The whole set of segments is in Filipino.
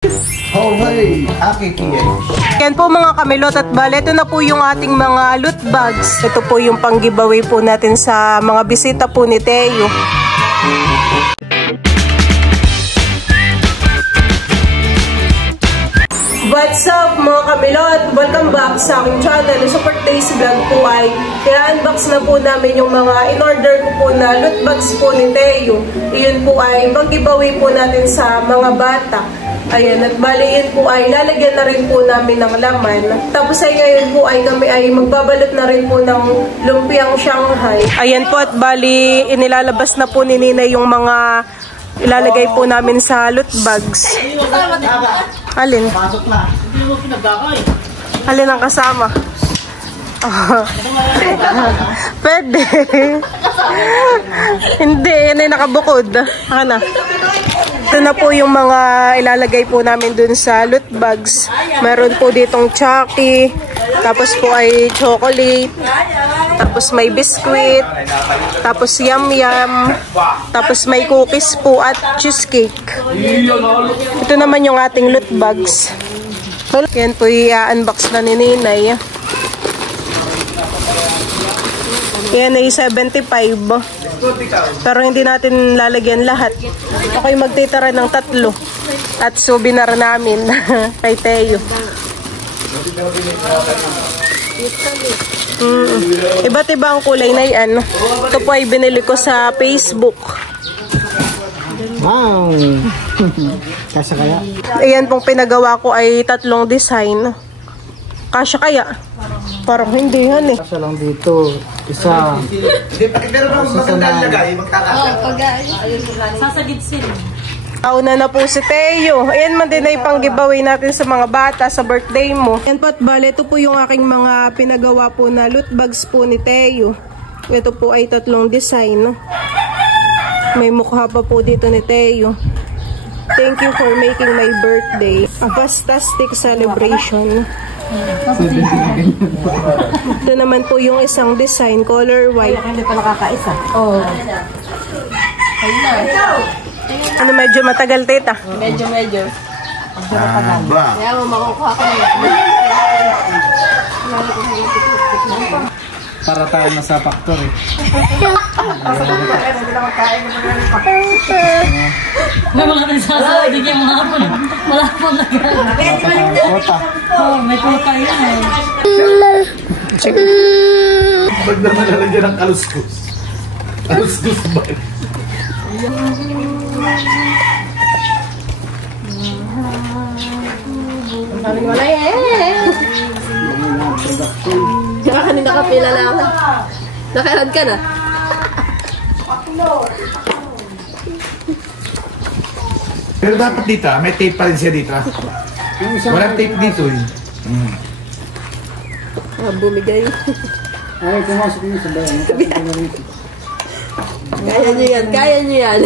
Oh, hey, Aki PH. Yan po mga kamilot at bale, ito na po yung ating mga loot bags. Ito po yung pang giveaway po natin sa mga bisita po ni Teo. What's up mga kamilot? Welcome back sa aking channel. Sa for today's vlog po ay i-unbox na po namin yung mga in-order ko po na loot bags po ni Teo. Iyon po ay pang giveaway po natin sa mga bata. Ayan, at bali yun po ay lalagyan na rin po namin ng laman. Tapos ay ngayon po ay kami ay magbabalot na rin po ng lumpiang Shanghai. Ayan po at bali inilalabas na po ni Nina yung mga ilalagay po namin sa loot bags. Alin? Alin ang kasama? Pwede. Hindi, yan ay nakabukod. Ano? Ito na po yung mga ilalagay po namin dun sa loot bags. Meron po ditong Chucky. Tapos po ay chocolate. Tapos may biscuit. Tapos yum-yum. Tapos may cookies po at cheesecake. Ito naman yung ating loot bags. Yan po i-unbox na ni Ninay. Yan ay 75. Pero hindi natin lalagyan lahat. Ako'y magtitira ng 3. At souvenir namin kay Teo. Iba't iba ang kulay na yan. Ito po ay binili ko sa Facebook. Wow! Kasya kaya? Ayan pong pinagawa ko ay 3 design. Kasya kaya? Parang hindi yan eh. Kasya lang dito. Isa. Pero nung magandang lagay, magkakasya. Sasagid sila. Auna na po si Teo. Ayan man din ay pang giveaway natin sa mga bata sa birthday mo. Ayan po at bale, ito po yung aking mga pinagawa po na loot bags po ni Teo. Ito po ay 3 design. May mukha pa po dito ni Teo. Thank you for making my birthday a fantastic celebration. Ito naman po yung isang design, color white. Hindi pa nakakaisa. Oo. Ano, medyo matagal, tita? Medyo. Medyo matagal. Kaya mo makukuha ko na. Para tayo nasa factory. May mga nasasadig yung mga po. Wala po nagagawa. Oo, may kuka yan eh. Pag naman lalagyan ng kaluskus. Kaluskus ba? Sabi wala eh. Tsaka kanina ka pila lang. Nakahad ka na. Pero dapat dito, may tape pa rin siya dito. Walang tape dito eh. Bumigay. Ay, pumasok niyo sa bayan. Kaya nyo yan, kaya nyo yan.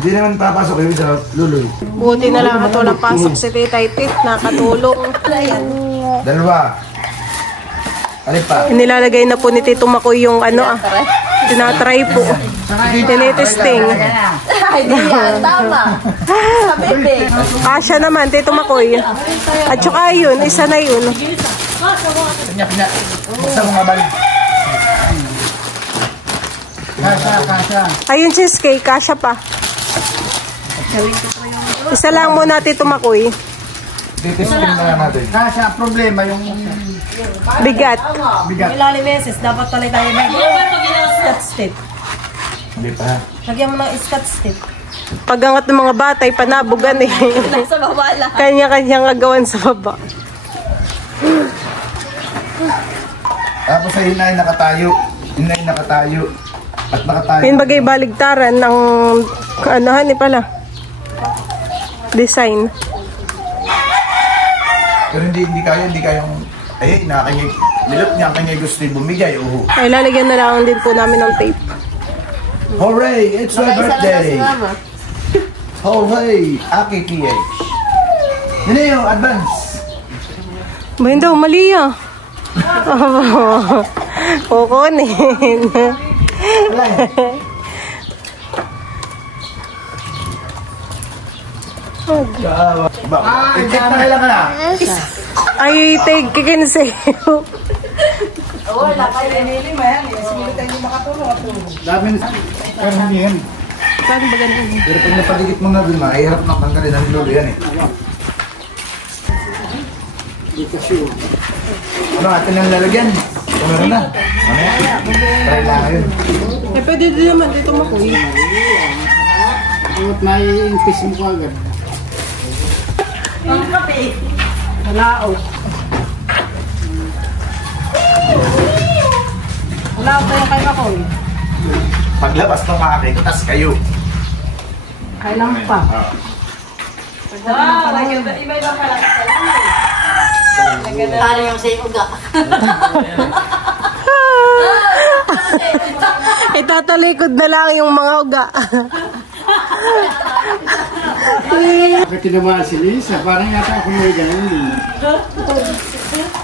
Hindi naman papasok yun sa luloy. Buti na lang ito napasok si Tita Itit, nakatulong. Dalawa. Alin pa? Nilalagay na po ni Tito Makoy yung ano tinatry po. Tinitesting. Hindi yan, tama. Sabi, Kasya naman, Tito Makoy. At saka yun, isa na yun. Kanya-kanya. Basta mga balik. Kasya. Ayun, cheesecake, kasya pa. Isa lang muna, Tito Makoy. Titesting na lang natin. Kasya, problema yung Bigat. bigat. ilang beses, dapat talay tayo may scotch tape. Hindi pa. Lagyan mo ng scotch tape. Pagangat ng mga bata, ay panabugan eh. Nasa bawala. Kanya-kanyang agawan sa baba. Tapos ay hinay nakatayo. Hinay nakatayo. At nakatayo. Yun bagay baligtaran ng anuhan ni pala. Design. Pero hindi kayang ay nakakanyay. Nilot niya ang kanyay gusto yung bumigay. Ay, lalagyan na lang din po namin ng tape. Hooray! It's my birthday! Hooray! Aki PH. Yun na yung advance. Ba hindi, mali ah. Kukunin. Check na kailangan na. Ay, take kikinse. Wala kayo nilili mo yan. Sumili tayo makatulong. Dami na. Pero hindi yan. Saan ba ganun? Pero pag napaligit mo na dun, mahirap na tanggalin ang lolo yan eh. Ano atin ang lalagyan? Meron na. Mamaya. Try lang ngayon. Eh, pwede din naman dito makuwi. At may increase mo agad. Ang kape. Malao. Malao tayo kay makuwi. Paglabas ng makakay, tas kayo. Kailang pa. Wow, iba-iba pala sa lamay. Para yung sa uga. Itatalikod na lang yung mga uga. Bakit tinamaan si Lisa? Parang yata ako may ganun.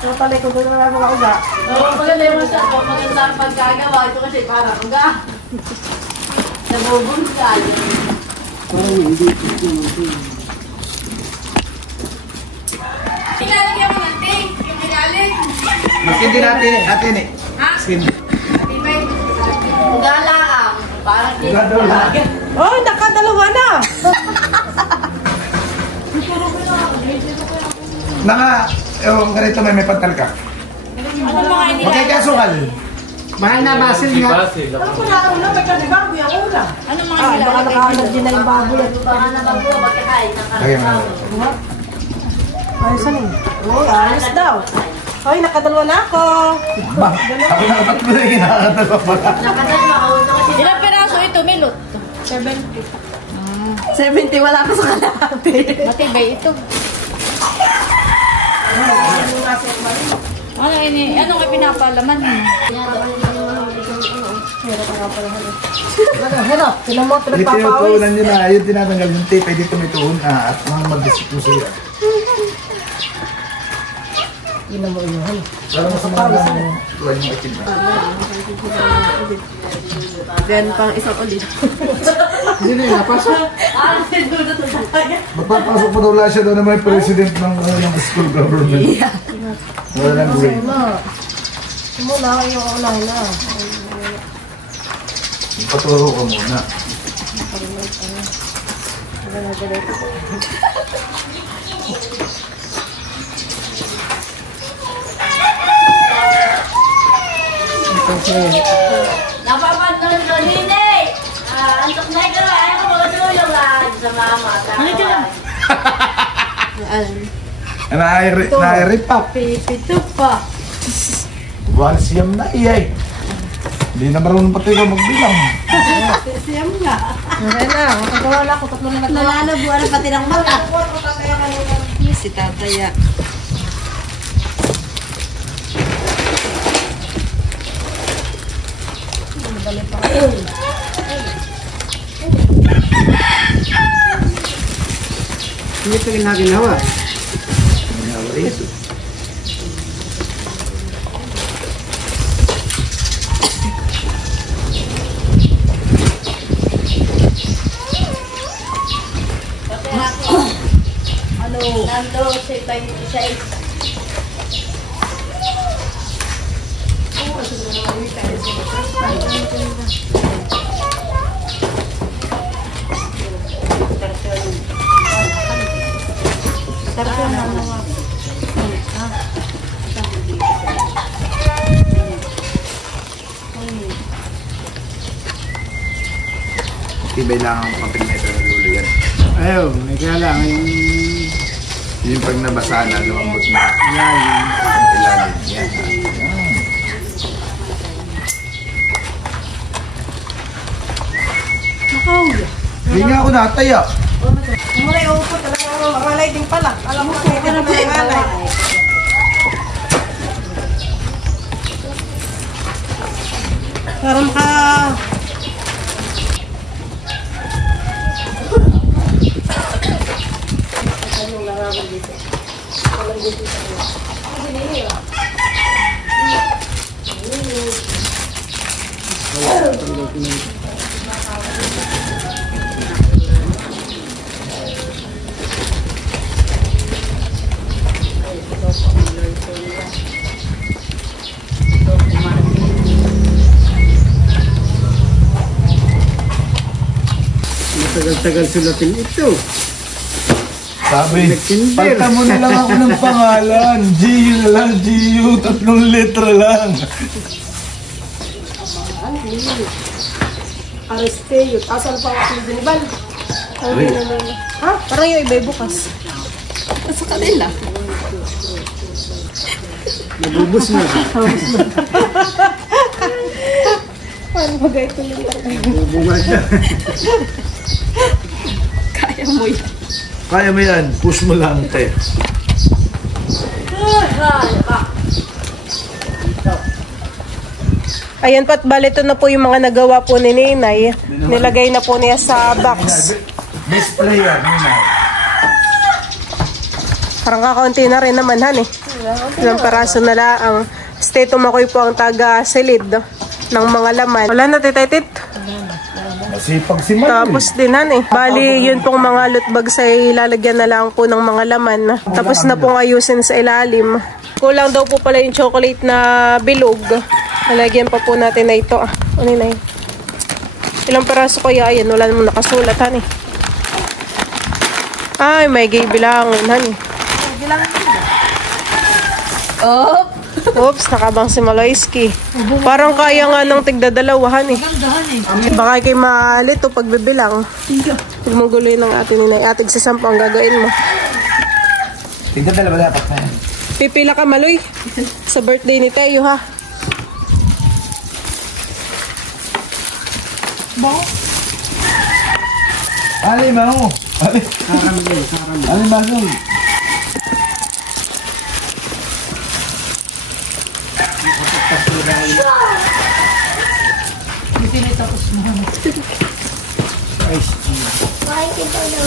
Itatalikod na lang yung mga uga. Oo, maganda yung maganda ang pagkagawa. Ito kasi parang uga. Nabubungkal. Parang hindi. Pinalagyan mo ng ting. Yung pinalit. Maskin din natin eh. Ha? Skin. Uga lang. Parang Uga daw lang. Oh, nakadalawa na. Ewan ganito may pantal ka. ano mga hindi Okay ka sukal. Mahal na basil nga. Ano mga hindi Baka naka-allergy na yung baboy. Baka nabago, magkakain ng Kaya nga. Ayos na ayos daw. Hoy, nakadalawa na ako. Ba, ako nakatatlo na yung nakakatalo pala. Ilang piraso ito, Milot? 70, wala ka sa kalahati. Matibay ito. Ano nga pinapalaman mo? Hirap, tinan mo, Yung pinagpapawis. tinutuunan nyo na, yung tinatanggal yung tape, ay dito may tuhon at mga mag-disip mo siya. Tinan mo yun. Parang masama lang yung tuwan yung itim na. Then, pang isang ulit. Hindi na yung napasok. Magpapasok pa daw lang siya daw na may president ng school government. Wala lang grade. Muna, yung unahin na. Paturo ka muna. Napapanood ko, Nini! Antok na ikaw, ayaw ko magtulong sa mama. Ano ito lang? Na-rip-up. Pipito pa. Buwan siyam na iyay. Hindi na marunong pati ikaw magbilang. Siyam nga. Okay na, makagawa na ako. Tatlo na nagawa. Nalalabuan na pati ng mata. Si tataya. Hindi pa ginagawa. Nando, si 26. Tibay lang ang papel na ito ng lulo yan. Ayaw, may kailangan yung Yung pag nabasa na, lumambot na. ilalim. Ilalim. Yan. Hindi nga ako nataya. Muna yung upo talaga ang mangalay din pala. Alam mo, hindi na mangalay. Parang ka... Tagal-tagal sulatin ito. Sabi, Nag-Tinder. palta mo na lang ako ng pangalan. GU na lang, GU. 3 letra lang. Aristeo. Asan pa ako din, Bal? Ha? Parang yung iba bukas. Sa kanila. Nabubos na. Paano bagay ito yung Bubungan siya. Kaya mo yan. Kaya mo yan. Push mo lang, te. Ayan po, at bali ito na po yung mga nagawa po ni Ninay. Nilagay na po niya sa box. Best player, Nina. Parang kakaunti na rin naman, han eh. Ilang paraso na lang. Stay tumakoy po ang taga-silid ng mga laman. Wala na, titay-tit. Masipag si Manuel. Tapos din, han eh. Bali, yun pong mga loot bags ay lalagyan na lang po ng mga laman. Tapos na pong ayusin sa ilalim. Kulang daw po pala yung chocolate na bilog. Nalagyan pa po natin na ito. Ano na yun? Ilang paraso kaya? Ayan, wala namang nakasulat, han eh. Ay, may gay bilangon, han eh. Oh! Oops, nakabang si Maloyski. Parang kaya nga ng tigdadalawahan eh. Gandahan eh. Baka kay malito pagbibilang. Huwag mong guloy ng atin ni Atig sa 10 ang gagawin mo. Tignan dalawa dapat na yan. Pipila ka, Maloy. Sa birthday ni Teo, ha? Ali, Mango. Ali. Ali, Mango.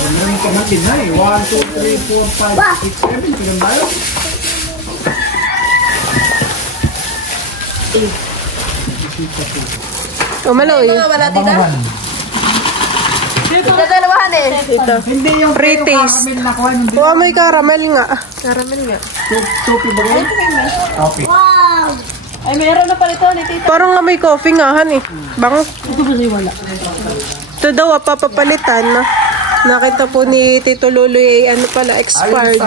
Meron ka natin na eh. 1, 2, 3, 4, 5, 6, 7. Tignan tayo. O, Maloy. Wala tita? Dadalawahan eh. Ito. Hindi yung Pre-taste. caramel na kuha. Hindi. O, may caramel nga. Caramel nga. Tupi ba yun? Okay. Ay, meron na pala ito ni tita. Parang nga may coffee nga, han eh. Bang. Ito ba siya wala? Ito daw, papapalitan. Nakita po ni Tito Luloy ay ano pala, expired.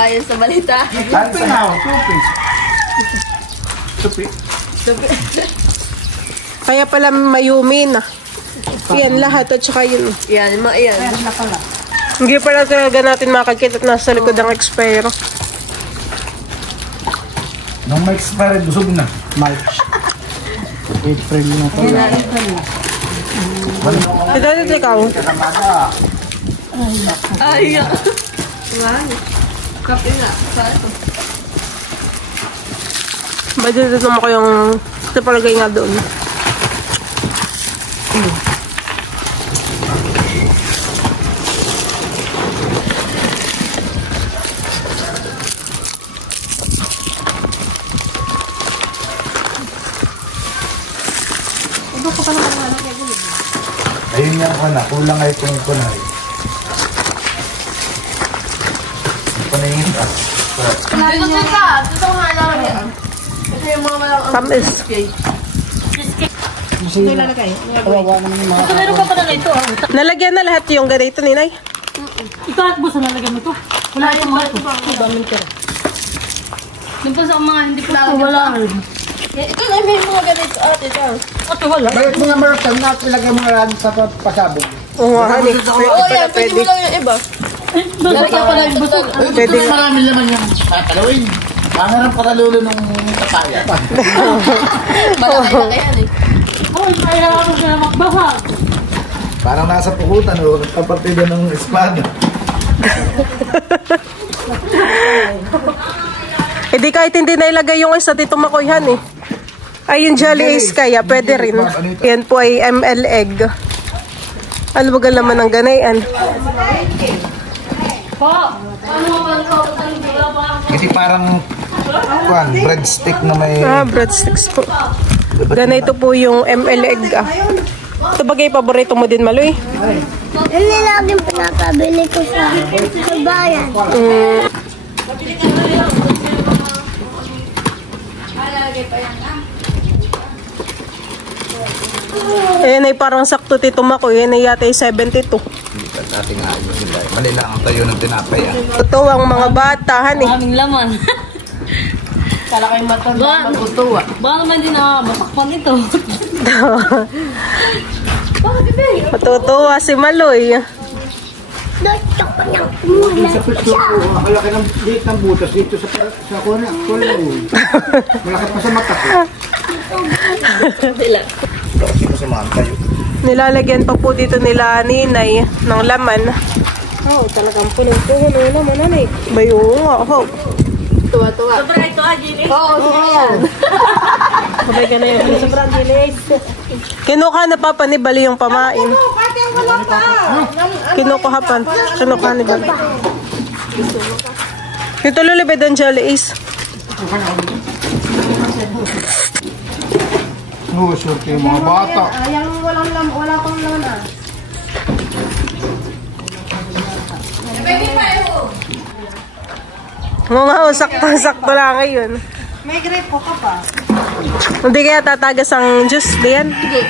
Ayon sa balita. Tupi na. Tupi. Kaya pala mayumi na. Yan lahat at saka yun. Yan, yan. Hindi pala talaga natin makakita at nasa likod ang expire. Nung may expire, busog na. March. April na pala. Ito, ikaw. Ay, yan. Kape nga. Budget naman ko yung ito palagay nga doon. Ayun nga ako na. Kulang ay itong kunay. Paningin ka. Dito ka. Dito nga alam yan. Ito yung mga malang Tamis. Ito ilalagay. Ito meron pa pala na ito. Nalagyan na lahat yung ganito, Ninay. Ito at busa nalagyan mo ito. Wala itong mga ito. Daming tira. Yung pa sa mga hindi pa nalagyan. Wala rin. Ito na may mga ganito. Ito. Ito wala. Bakit mga Martin na ilagay mo na sa pasabog? Oo nga, honey. Oo yan. Pwede mo lang yung iba. Lalagyan pa lang yung busa. Pwede nga. Marami naman yung tatalawin. Pangarap patalulo nung kapaya. Malaki-laki yan eh. Uy, kaya ako siya magbahag. Parang nasa pukutan o nagpapartida ng espada. Eh di kahit hindi na ilagay yung isa dito makoyhan eh. Ay yung Jolly Ace kaya, pwede rin. Yan po ay ML egg. Ano ba laman ng ganayan? Hindi parang breadstick na may... Breadsticks po. Ganito po yung ML egg ah. Ito bagay paborito mo din, Maloy? Hindi laging pinapabili ko sa bayan. Ayan ay parang sakto Tito Makoy. Ayan ay yata ay 72. Hindi ka dati nga ayun sila. Mali lang ang tayo ng tinapay. Ito ang mga bata, hani. Maraming laman. Kala kayo matanda, matutuwa. Baka naman din matakpan ito. Matutuwa si Maloy. Sa pwesto ko, makalaki ng liit ng butas dito sa kuna. Malaki pa sa mata ko. Kasi ko samahan tayo. Nilalagyan pa po dito nila ninay ng laman. Oh, talagang punong-puno naman, nanay. Bayo nga, ho. Tuwa-tuwa. Sobrang ito, Gilis. Oo, yan. Sabay ka na yun. Sobrang Gilis. Kinuha na papa ni Bali yung pamain. Kinukuha pa. Kinukuha ni Bali. Ito lulibid ang Jollies. Surte yung mga bata. Ayang wala pang laman ah. Nga sakto lang ngayon. May grape ko ka pa. Hindi kaya tatagas ang juice diyan? Hindi.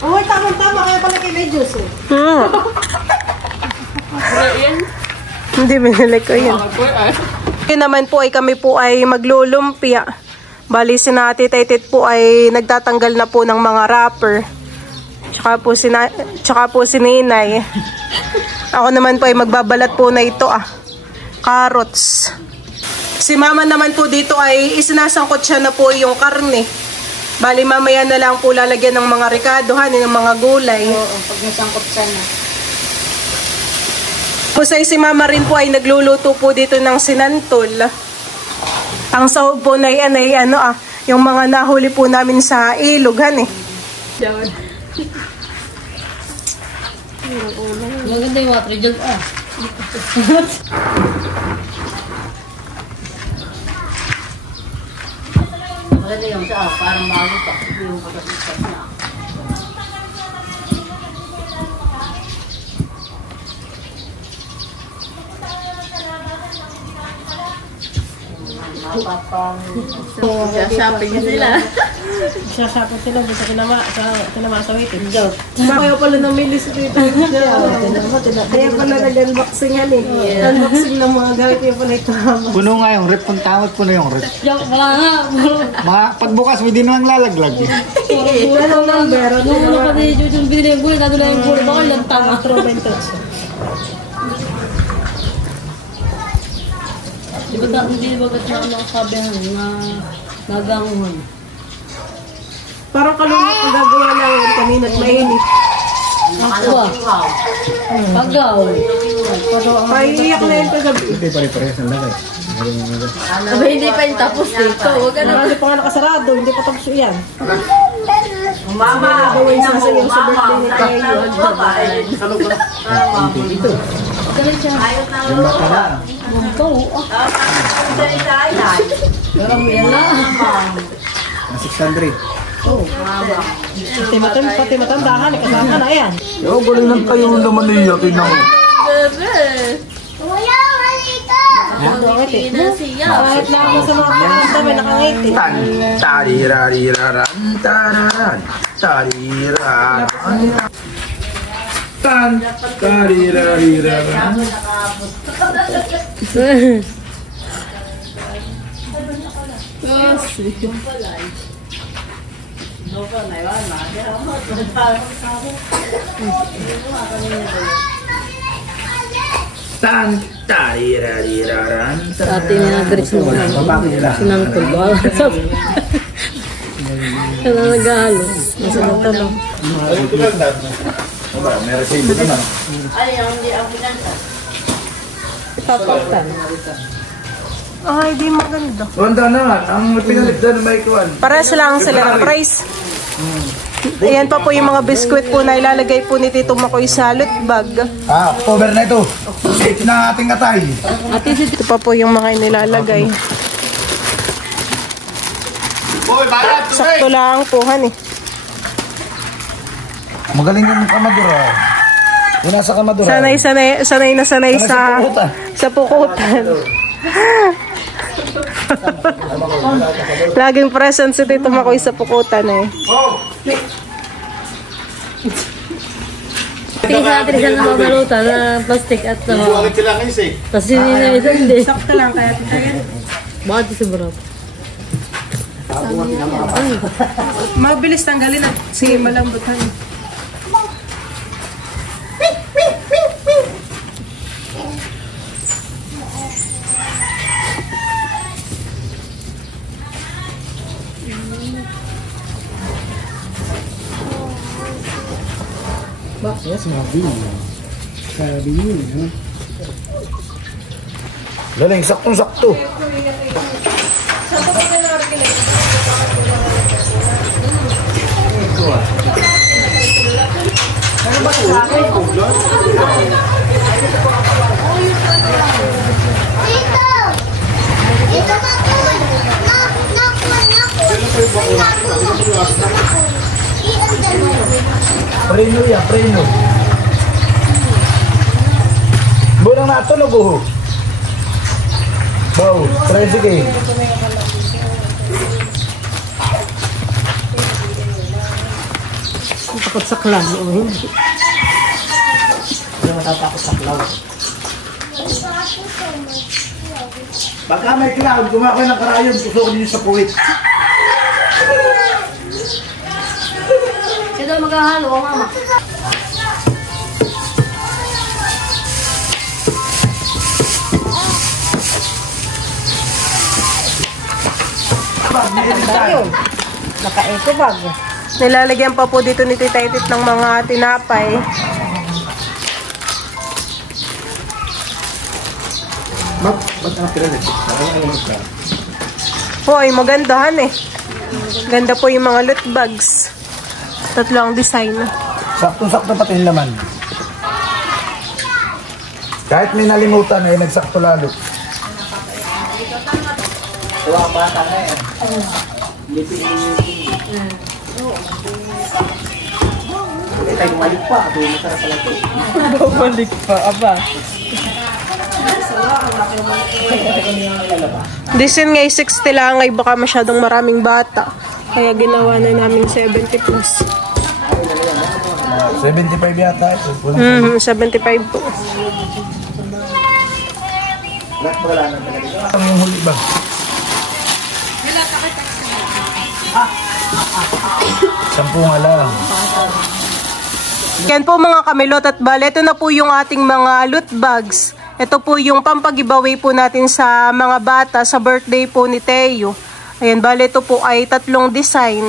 Oh, tama kaya pala kay may juice eh. Hindi, binili ko yun. Yun naman po ay kami po ay maglulumpia. Bali si Nati Taytit po ay nagtatanggal na po ng mga wrapper. Tsaka po si Ninay. Ako naman po ay magbabalat po na ito carrots. Si Mama naman po dito ay isinasangkot siya na po yung karne. Bali mamaya na lang po lalagyan ng mga ricado, ng mga gulay. Oo, pag nasangkot siya na. Pusay si Mama rin po ay nagluluto po dito ng sinantol. Ang sahog po na yan ay yung mga nahuli po namin sa ilog, Maganda yung water jug, Maganda yung parang bago pa. Yung pagkasipas na. Shopping sila. Shopping sila sa kinama sa waiting. Kaya pala namilis dito. Kaya pala nag-unboxing yan eh. Unboxing ng mga gamit yung pala ito. Puno nga yung rep. Kung tawag puno yung rep. Wala nga. Pagbukas, may di naman lalaglag. Anong number? Ano pa din yung binili yung gulay. Nado na yung gulay. Baka lang tama. Di ba hindi bagat na nakasabihan na naganguhan? Parang kalunok ang gagawa lang yun kanina at mainit. Aqua. Pagaw. Paiiyak na yun kagabi. Hindi pare-parehas ang lagay. Aba, hindi pa yung tapos dito. Huwag ka na. Hindi pa nga nakasarado, hindi pa tapos yan. Mama, gawin sa sayo sa birthday ni Tayo. Galing siya. Yung bata na. Ikaw, Parang yan lang. 600. Pati matandahan, kasama na yan. Yo, galing ng tayo naman niya. Tingnan mo. Wala, halika! Kahit lang ako sa mga kanta, may nakangiti. Tarirariraran, tararan, tarirararan. Tarirariraran. Tarirariraran. Sa atin na dress mo. Sinangkol ba? Kaya nag-ahalo. Nasa natanong. May resibo na. Ipapaktan. Ay, di maganda. Wanda naman, ang pinalit doon may kuwan. Pares lang sila ng price. Ayan pa po yung mga biskwit po na ilalagay po ni Tito Makoy sa loot bag. October na ito. Ito na ating atay. Ito pa po yung mga inilalagay. Boy, bayad! Sakto lang po, Magaling yung kamadura. Yung nasa kamadura. Sanay sa pukutan. Laging present si Tito Makoy sa pukutan eh. Tingin sa atin isang mabalutan na plastic at Bakit sila kayo eh? tapos hindi na ito hindi. Sakto lang kaya tayo. Bakit ito sobrang? Mabilis tanggalin at sige malambutan. Sabi yun, ha? Galing, saktong-sakto. Ito Preno yan, preno. Bunang natulog ho. Wow, 13 kayo. Takot sa klan. Hindi matatakot sa cloud. Pagka may cloud, kumakoy ng karayon, tusukin niyo sa puwit. Sino maghahalo o mama? Naka-eco bag. Nilalagyan pa po dito ni Tita Edith ng mga tinapay. Ba't ang pinag-edit? Hoy, magandahan eh. Ganda po yung mga loot bags. Tatlo ang design. Saktong-sakto pati yung laman. Kahit may nalimutan ay nagsakto lalo. Tuwa ang bata na eh. Hindi tayo bumalik pa. Masarap pala ito. Bumalik pa, aba. Disin nga 60 lang ay baka masyadong maraming bata. Kaya ginawa na namin 70 plus. 75 yata. 75 po. Wala na talaga. Ang yung huli ba? Sampu nga lang. Yan po mga kamilot at bale, ito na po yung ating mga loot bags. Ito po yung pampag-giveaway po natin sa mga bata sa birthday po ni Teo. Ayan, bale ito po ay 3 design.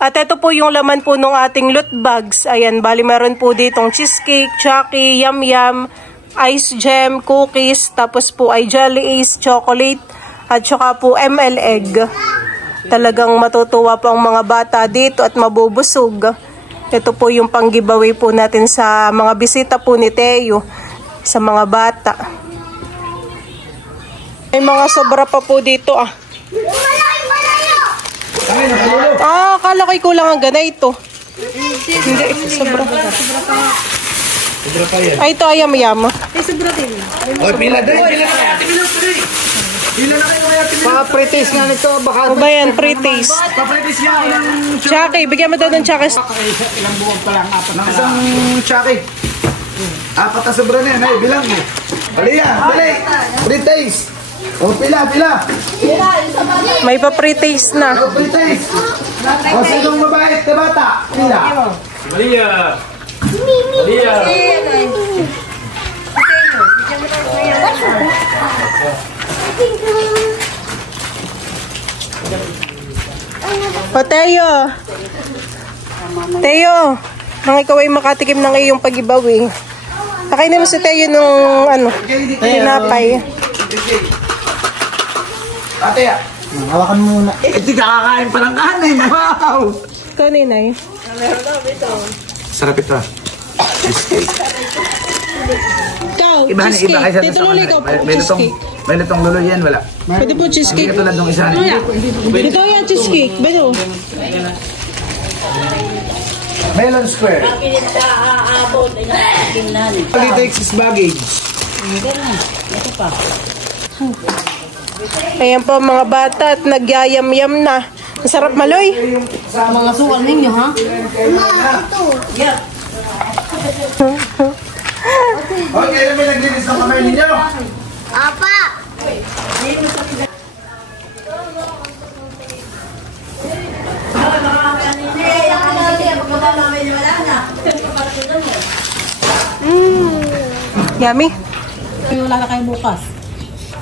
At ito po yung laman po ng ating loot bags. Ayan, bale meron po ditong cheesecake, Chucky, Yum Yum, ice gem, cookies, tapos po ay Jelly Ace, chocolate, at saka po ML egg. Talagang matutuwa po ang mga bata dito at mabubusog. Ito po yung pang-giveaway po natin sa mga bisita po ni Teo, sa mga bata. May mga sobra pa po dito ah. Akala ko'y kulang ang ganito. Hindi, sobra pa. Sobra pa yan. Ay, ito ay yam-yam. Oy, pila din, pila na. Pila na kayo kaya pila. Pa-pre-taste nga nito, baka. O ba yan, pre-taste. Pa-pre-taste nga ako ng Chucky, bigyan mo daw ng Chucky. ilang buwag pa lang, apat na isang Chucky. Apat na sobra na yan, ay, bilang mo. Dali yan, dali. Pre-taste. O, pila. May pa-pre-taste na. O, pre-taste. O, sinong mabait na bata? Pila. Maria! Maria! O, Teo. Teo, nang ikaw ay makatikim ng iyong pag-ibawi. Pakainin mo si Teo nung tinapay. Ate, hawakan mo muna. Di kakakain pa ng kanin. Wow! Ito, Ninay. Sarap ito. Cheesecake. Ikaw, Iba cheesecake. kaysa Tito sa Lolo, ikaw po, cheesecake. May lutong lulo yan, wala. Pwede po Hindi cheesecake. katulad ng isa. Ito yan, cheesecake. Beto. Melon Square. Holiday is baggage. Ayan po mga bata at nagyayam-yam na. Masarap, Maloy. Mga suwal ninyo, ha? Okay, may naglinis ng kamay ninyo. Apa! Yummy. Wala na kayo bukas.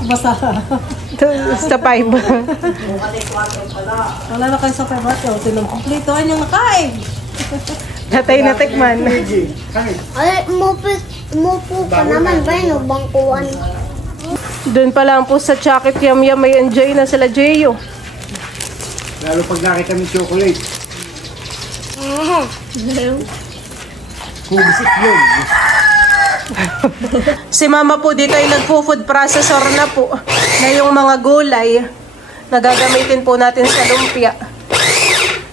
Basta. Sa 5. Wala na kayo sa pebate. O, sinong kumplito. Ay, yung nakain. Natay na tikman. Ay, mupo pa naman ba yun? Bangkuan. Doon pa lang po sa Chakit Yum Yum may enjoy na sila Jeyo. Lalo pag nakita ng chocolate. Kubisit yun. Si Mama po dito ay nagpo-food processor na po na yung mga gulay na gagamitin po natin sa lumpia.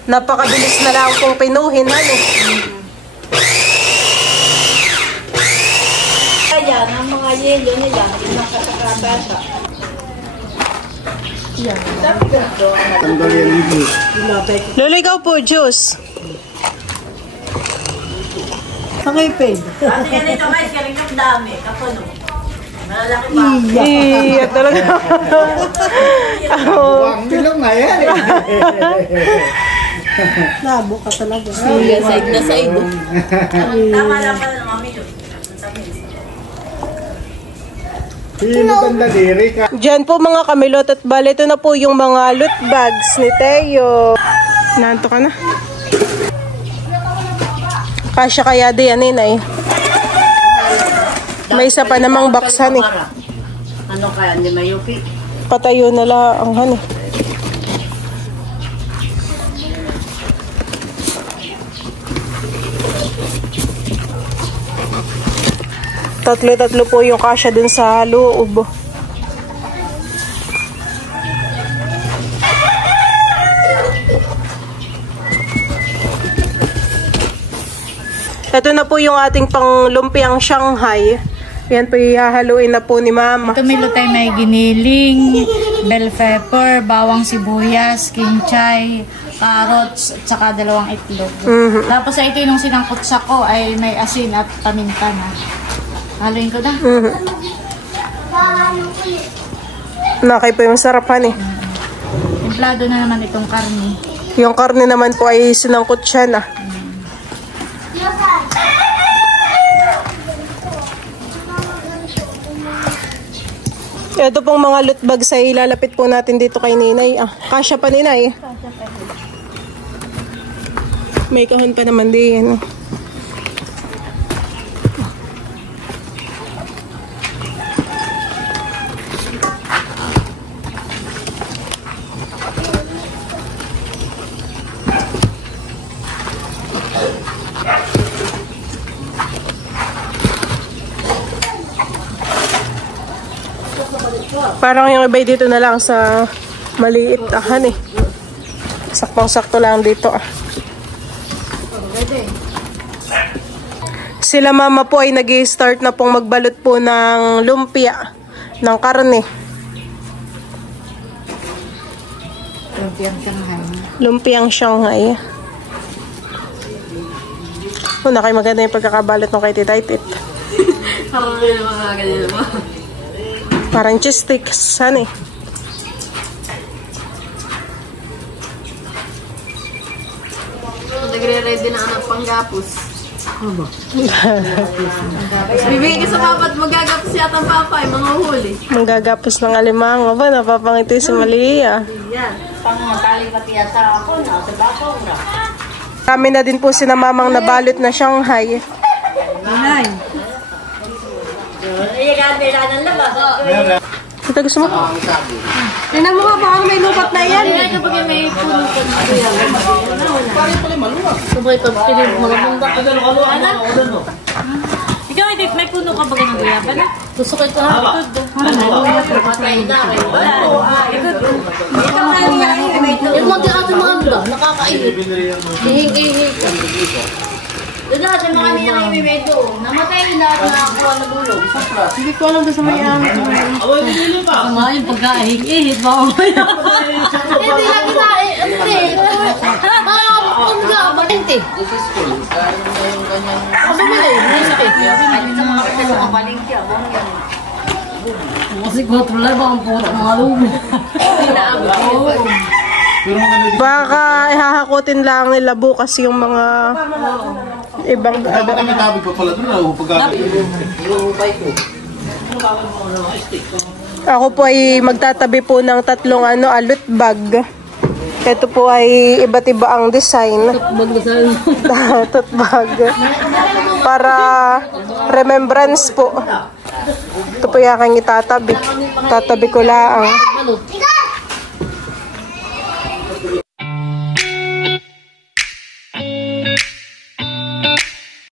Napakabilis na lang pong pinuhin. Ano? Kaya, ng mga yelo nila, nakakabasa. Tanggal yan dito. Lolo, ikaw po, juice. Pakipid. Kasi ganito guys, galing yung dami. Kapuno. Malalaki pa. Iya talaga. Ang bilong nga yan. Labo ka talaga. Side na side. Tama lang pala ng mami yun. Hino banda diri ka. Diyan po mga kamilot at bale, ito na po yung mga loot bags ni Teo. Nanto ka na. Kasya kaya di yan eh. May isa pa namang baksan eh. Ano kaya, hindi mayupi? Patayo na lang ang hani. Tatlo po yung kasya dun sa loob. Ito na po yung ating panglumpiang Shanghai. Yan po ihahaluin na po ni Mama. Ito may lutay, may giniling, bell pepper, bawang sibuyas, kinchay, carrots, at saka 2 itlog. Tapos ito yung sinangkot sa ko ay may asin at paminta na. Haluin ko na. Nakay po yung sarapan eh. Templado na naman itong karne. Yung karne naman po ay sinangkot siya na. Ito pong mga loot bags ay ilalapit po natin dito kay Ninay. Kasya pa Ninay. May kahon pa naman din. Parang yung iba dito na lang sa maliit ahan eh. Saktong-sakto lang dito ah. Sila Mama po ay nag-i-start na pong magbalot po ng lumpia ng karne. Lumpiang Shanghai. Lumpiang Shanghai. Una kayo maganda yung pagkakabalot ng kay Tita Itit. Parang rin mga ganyan mo. Parang cheese sticks. Saan eh? Nagre-ready na anak panggapos. Bibigay ka sa papa at magagapos yata ang papa, yung mga huli. Manggagapos ng alimango ba? Napapangiti si Malia. Yan. Pangmatali pati yata ako na, sa bako na. Kami na din po sinamamang nabalot na Shanghai. Nanay. Ito gusto mo? Tingnan mo nga, baka may lupat na yan. Kaya kapag may puno ka na kuya. Parang pala maluwag. Sabay ito, pinig mga bunda. Ikaw, Edith, may puno ka ba ng guyaba na? Gusto ko ito ha. Matay na. Yung mga ating mga bunda, nakakainit. Hihing-hihing ka. Lahat sa mga niya may medyo. Namatay na nakakuha na bulog. Hindi ko alam doon sa may Mga yung pagkaihig-ihig. Baka maya. Hindi lang kinain. Ano eh? Pagka, balente. Ano mo eh? Sa mga kasi sa kabalingki. Kasi kontrol ba ang puto mga lumi? Baka ihahakutin lang nila bukas yung mga ibang Kami tabi pa pala doon. Ako po ay magtatabi po ng 3 alot bag. Ito po ay iba't iba ang design. Tote bag. Para remembrance po. Ito po yung aking itatabi. Tatabi ko lang.